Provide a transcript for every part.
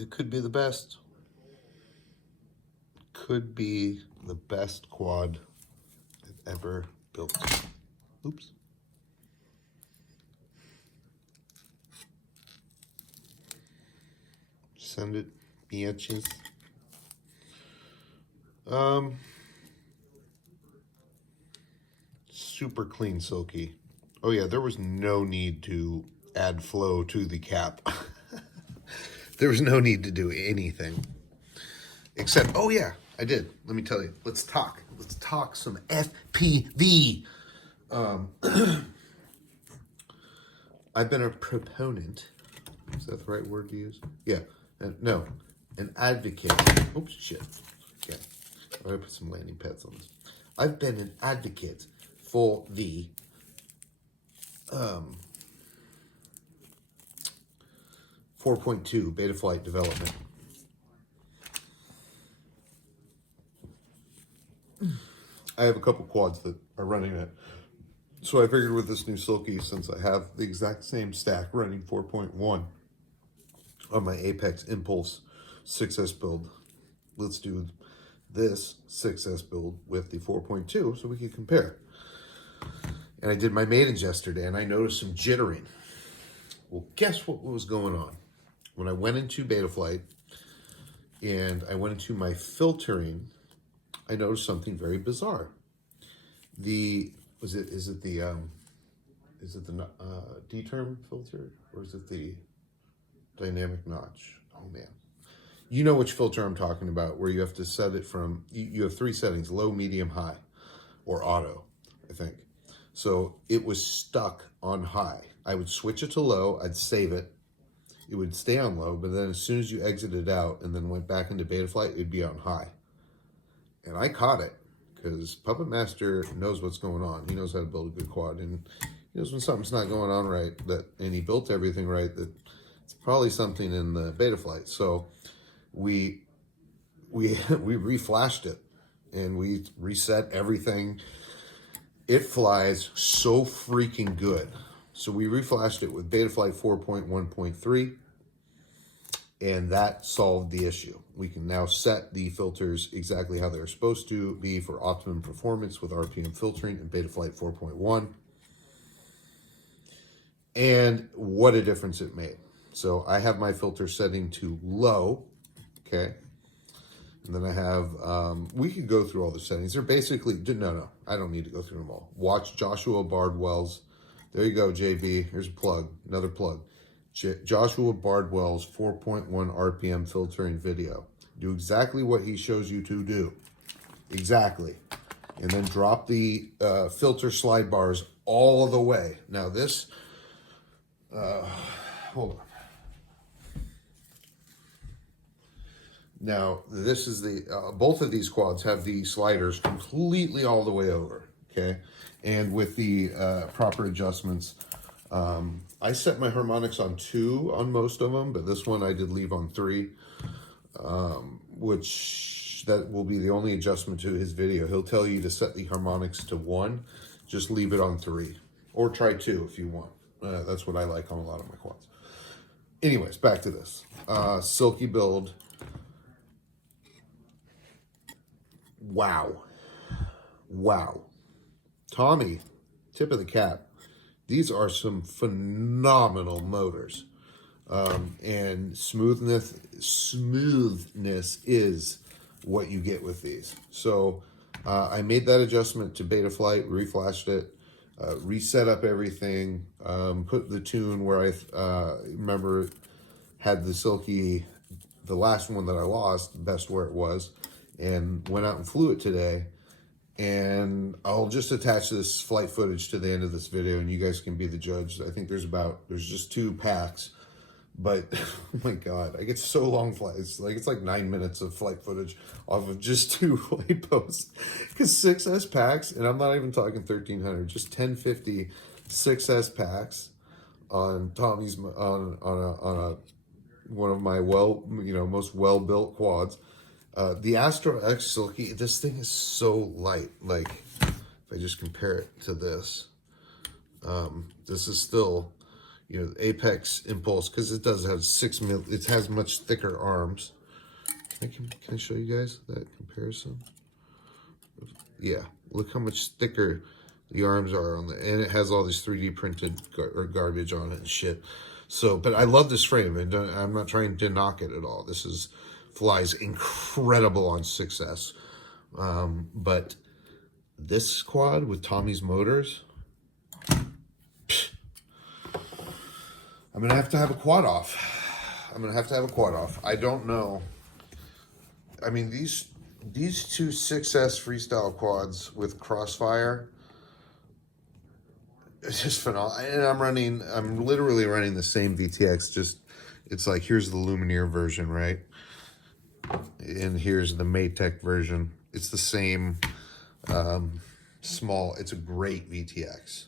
it could be the best. Could be the best quad I've ever built. Oops. Send it, bitches. Super clean Silky. Oh yeah, there was no need to add flow to the cap. There was no need to do anything. Except, oh yeah, I did. Let me tell you. Let's talk. Let's talk some FPV. I've been a proponent. Is that the right word to use? Yeah. No. An advocate. Oops, shit. Okay. I'm going to put some landing pads on this. I've been an advocate for the 4.2 beta flight development. I have a couple quads that are running it. So I figured with this new Silky, since I have the exact same stack running 4.1 on my Apex Impulse 6S build, let's do this 6S build with the 4.2 so we can compare. And I did my maidens yesterday and I noticed some jittering. Well, guess what was going on? When I went into Betaflight and I went into my filtering, I noticed something very bizarre. Is it the D-term filter or is it the dynamic notch? Oh man. You know which filter I'm talking about, where you have to set it from, you have 3 settings, low, medium, high, or auto, I think. So it was stuck on high. I would switch it to low, I'd save it. It would stay on low, but then as soon as you exited out and then went back into Betaflight, it'd be on high. And I caught it because Puppet Master knows what's going on. He knows how to build a good quad, and he knows when something's not going on right, and he built everything right, that it's probably something in the Betaflight. So we reflashed it and we reset everything. It flies so freaking good. So we reflashed it with Betaflight 4.1.3 and that solved the issue. We can now set the filters exactly how they're supposed to be for optimum performance with RPM filtering in Betaflight 4.1. And what a difference it made. So I have my filter setting to low, okay? And then I have, we could go through all the settings. They're basically, no, I don't need to go through them all. Watch Joshua Bardwell's, there you go, JB, here's a plug, another plug. Joshua Bardwell's 4.1 RPM filtering video. Do exactly what he shows you to do. Exactly. And then drop the filter slide bars all the way. Now this, hold on. Now, this is the, both of these quads have the sliders completely all the way over, okay? And with the proper adjustments, I set my harmonics on 2 on most of them, but this one I did leave on 3, which that will be the only adjustment to his video. He'll tell you to set the harmonics to 1, just leave it on 3, or try 2 if you want. That's what I like on a lot of my quads. Anyways, back to this. Silky build. Wow. Tommy, tip of the cap. These are some phenomenal motors. And smoothness is what you get with these. So I made that adjustment to Betaflight, reflashed it, reset up everything, put the tune where I remember had the Silky, the last one that I lost, best where it was, and went out and flew it today. And I'll just attach this flight footage to the end of this video and you guys can be the judge. I think there's just 2 packs, but oh my God, I get so long flights. It's like 9 minutes of flight footage off of just 2 flight posts. Because 6S packs, and I'm not even talking 1300, just 1050 6S packs on Tommy's, on a one of my most well-built quads. The Astro X Silky, this thing is so light. Like, if I just compare it to this, this is still, you know, Apex Impulse, because it does have 6 mil. It has much thicker arms. Can I show you guys that comparison? Yeah, look how much thicker the arms are on the, and it has all these 3D printed garbage on it and shit. So, but I love this frame, and I'm not trying to knock it at all. This is flies incredible on 6S. But this quad with Tommy's motors, I'm gonna have to have a quad off. I don't know. I mean, these two 6S freestyle quads with Crossfire, it's just phenomenal. And I'm literally running the same VTX, just, it's like, here's the Lumineer version, right? And here's the Maytech version. It's the same small, it's a great VTX.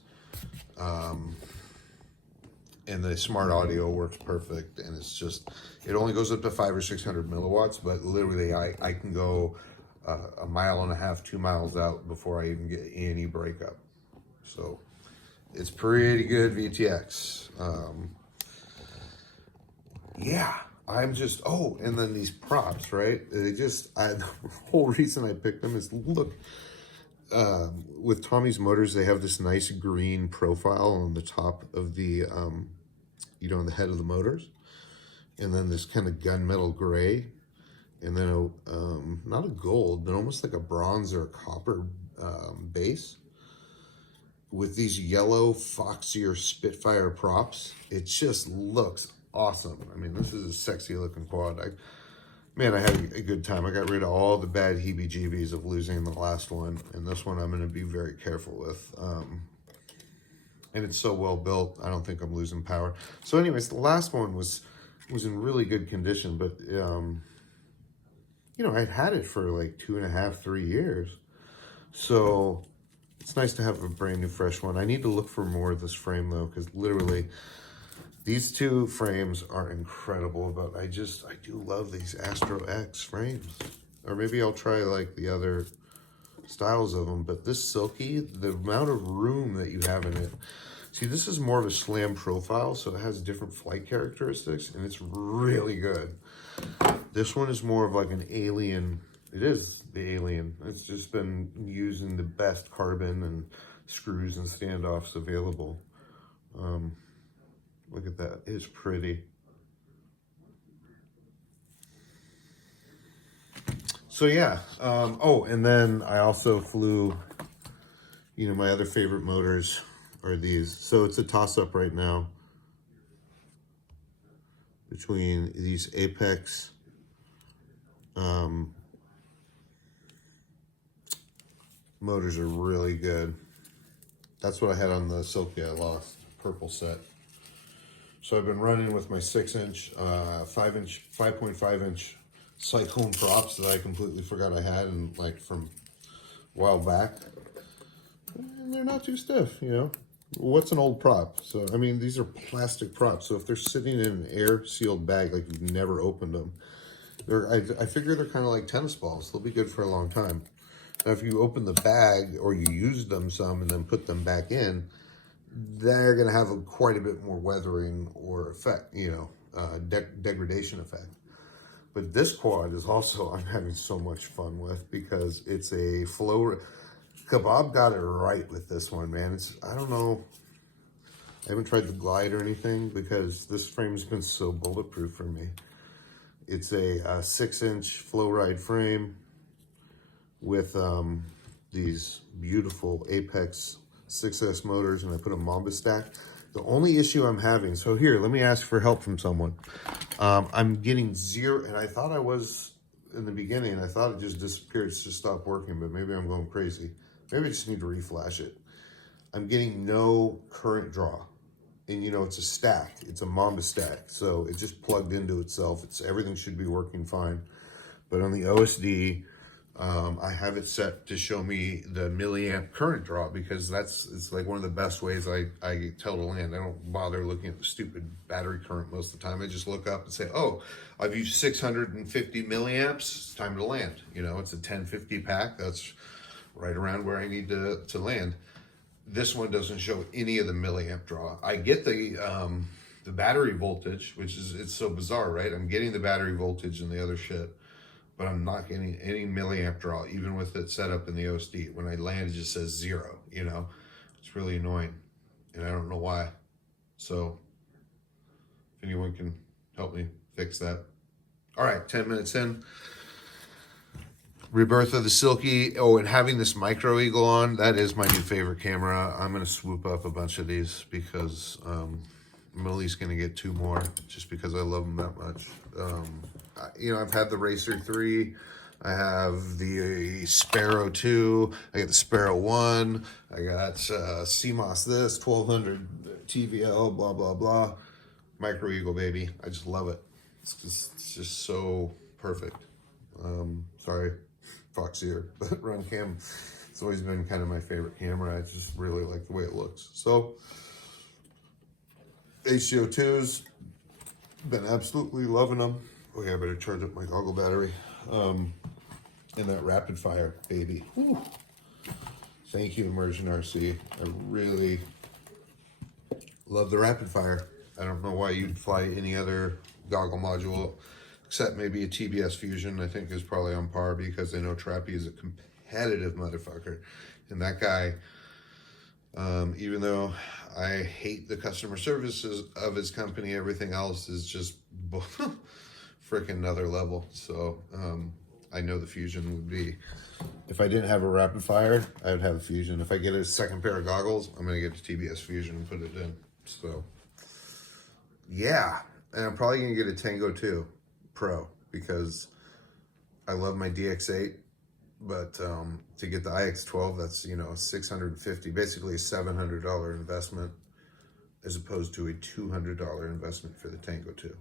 And the smart audio works perfect, and it's just, it only goes up to 500 or 600 milliwatts, but literally I can go a mile and a half, 2 miles out before I even get any breakup. So it's pretty good VTX. Yeah, I'm just, oh, and then these props, right? The whole reason I picked them is, look, with Tommy's motors, they have this nice green profile on the top of the, you know, on the head of the motors. And then this kind of gunmetal gray. And then, not a gold, but almost like a bronze or a copper base. With these yellow Foxier Spitfire props. It just looks awesome. I mean, this is a sexy looking quad. Man, I had a good time. I got rid of all the bad heebie-jeebies of losing the last one. And this one I'm going to be very careful with. And it's so well built, I don't think I'm losing power. So anyways, the last one was in really good condition. But, you know, I'd had it for like 2.5, 3 years. So it's nice to have a brand new, fresh one. I need to look for more of this frame, though, because literally these two frames are incredible, but I do love these Astro X frames. Or maybe I'll try like the other styles of them, but this Silky, the amount of room that you have in it. See, this is more of a slam profile, so it has different flight characteristics, and it's really good. This one is more of like an alien. It is the alien. It's just been using the best carbon and screws and standoffs available. Look at that, it's pretty. So yeah, oh, and then I also flew, you know, my other favorite motors are these. So it's a toss-up right now between these Apex motors are really good. That's what I had on the Silky I lost, purple set. So I've been running with my 6-inch, 5.5 inch Cyclone props that I completely forgot I had, and like from a while back. And they're not too stiff, you know. What's an old prop? So, I mean, these are plastic props. So if they're sitting in an air-sealed bag, like you've never opened them, I figure they're kind of like tennis balls. They'll be good for a long time. Now, if you open the bag or you use them some and then put them back in, they're going to have quite a bit more weathering or effect, you know, degradation effect. But this quad is also, I'm having so much fun with, because it's a flow. Kebab got it right with this one, man. I don't know, I haven't tried the glide or anything because this frame's been so bulletproof for me. It's a 6-inch flow ride frame with these beautiful Apex 6S motors, and I put a Mamba stack. The only issue I'm having, so here, let me ask for help from someone. I'm getting zero, and I thought I was in the beginning, I thought it just disappeared, it's just stopped working, but maybe I'm going crazy. Maybe I just need to reflash it. I'm getting no current draw. And you know, it's a stack, it's a Mamba stack, so it just plugged into itself. Everything should be working fine. But on the OSD, I have it set to show me the milliamp current draw, because it's like one of the best ways I tell to land. I don't bother looking at the stupid battery current most of the time. I just look up and say, oh, I've used 650 milliamps, it's time to land. You know, it's a 1050 pack, that's right around where I need to land. This one doesn't show any of the milliamp draw. I get the battery voltage, which is, it's so bizarre, right? I'm getting the battery voltage and the other shit, but I'm not getting any milliamp draw, even with it set up in the OSD. When I land, it just says 0, you know? It's really annoying, and I don't know why. So, if anyone can help me fix that. All right, 10 minutes in. Rebirth of the Silky. Oh, and having this micro eagle on, that is my new favorite camera. I'm going to swoop up a bunch of these because I'm at least going to get 2 more just because I love them that much. You know, I've had the Racer 3. I have the Sparrow 2. I got the Sparrow 1. I got CMOS this, 1200 TVL, blah, blah, blah. Micro eagle, baby. I just love it. It's just so perfect. Sorry, Fox here, but run cam, it's always been kind of my favorite camera. I just really like the way it looks. So HCO2s, been absolutely loving them. Okay, I better charge up my goggle battery. And that rapid fire, baby. Whew. Thank you, Immersion RC. I really love the rapid fire. I don't know why you'd fly any other goggle module except maybe a TBS Fusion. I think is probably on par because I know Trappy is a competitive motherfucker. And that guy, even though I hate the customer services of his company, everything else is just freaking another level. So I know the Fusion would be, if I didn't have a rapid fire, I would have a Fusion. If I get a second pair of goggles, I'm going to get a TBS Fusion and put it in. So yeah, and I'm probably going to get a Tango 2 Pro because I love my DX8, but to get the IX12, that's, you know, $650, basically a $700 investment as opposed to a $200 investment for the Tango 2.